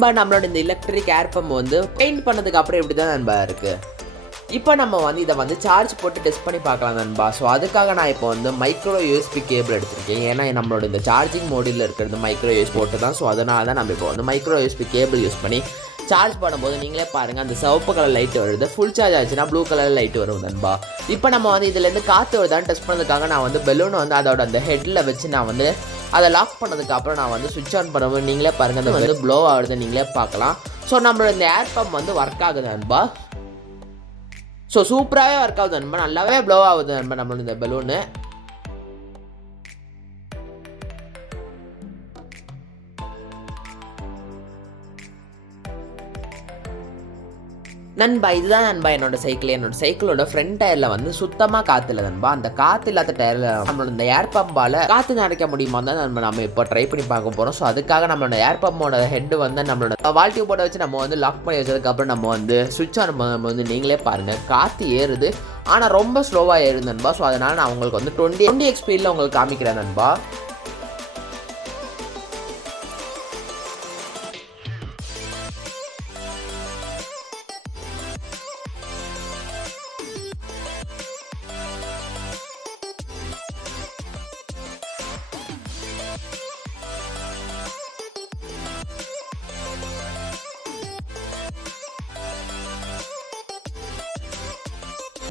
நண்பா நம்மளோட இந்த எலக்ட்ரிக் ஏர் பம்ப் வந்து பெயிண்ட் பண்ணதுக்கு அப்புறம் இப்படி தான் நண்பா இருக்குது. இப்போ நம்ம வந்து இதை வந்து சார்ஜ் போட்டு டெஸ்ட் பண்ணி பார்க்கலாம் நண்பா. ஸோ அதுக்காக நான் இப்போ வந்து மைக்ரோ யூஎஸ்பி கேபிள் எடுத்திருக்கேன். ஏன்னா நம்மளோட இந்த சார்ஜிங் மோடில் இருக்கிறது மைக்ரோ யூஎஸ்பி போட்டு தான். ஸோ அதனால தான் நம்ம இப்போ வந்து மைக்ரோ யூஎஸ்பி கேபிள் யூஸ் பண்ணி சார்ஜ் பண்ணும்போது நீங்களே பாருங்கள் அந்த சிவப்பு கலர் லைட் வருது. ஃபுல் சார்ஜ் ஆச்சுன்னா ப்ளூ கலர் லைட் வரும் நண்பா. இப்போ நம்ம வந்து இதுலேருந்து காற்று வருதான்னு டெஸ்ட் பண்ணதுக்காக நான் வந்து பெலூனை வந்து அதோட அந்த ஹெட்டில் வச்சு நான் வந்து அதை லாக் பண்ணதுக்கு அப்புறம் நான் வந்து சுவிட்ச் ஆன் பண்ணும்போது நீங்களே பாருங்கள் அது வந்து ப்ளோ ஆகுது நீங்களே பார்க்கலாம். ஸோ நம்மளோட இந்த ஏர் பம்ப் வந்து ஒர்க் ஆகுது நண்பா. ஸோ சூப்பராகவே ஒர்க் ஆகுது நண்பா, நல்லாவே ப்ளோ ஆகுது நண்பா நம்மளோட இந்த பெலூனு. நண்பா இதுதான் நண்பா என்னோட சைக்கிளோட ஃப்ரண்ட் டயரில் வந்து சுத்தமாக காற்று இல்லை நண்பா. அந்த காற்று இல்லாத டயரில் நம்மளோட இந்த ஏர் பம்பால் காற்று நிறைக்க முடியுமா தான் நம்ம இப்போ ட்ரை பண்ணி பார்க்க போகிறோம். ஸோ அதுக்காக நம்மளோட ஏர் பம்போட ஹெட் வந்து நம்மளோட வால் டியூபோட வச்சு நம்ம வந்து லாக் பண்ணி வச்சதுக்கப்புறம் நம்ம வந்து சுவிட்ச் ஆன் நம்ம வந்து நீங்களே பாருங்கள் காற்று ஏறுது, ஆனால் ரொம்ப ஸ்லோவாக ஏறுது நண்பா. ஸோ அதனால் நான் உங்களுக்கு வந்து 20x ஸ்பீடில் உங்களுக்கு காமிக்கிறேன் நண்பா.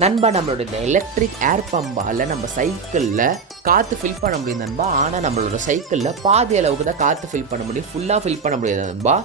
நண்பா நம்மளோட இந்த எலக்ட்ரிக் ஏர் பம்பால் நம்ம சைக்கிளில் காற்று ஃபில் பண்ண முடியும் நண்பா. ஆனால் நம்மளோட சைக்கிளில் பாதி அளவுக்கு தான் காற்று ஃபில் பண்ண முடியும், ஃபுல்லாக ஃபில் பண்ண முடியாது நண்பா.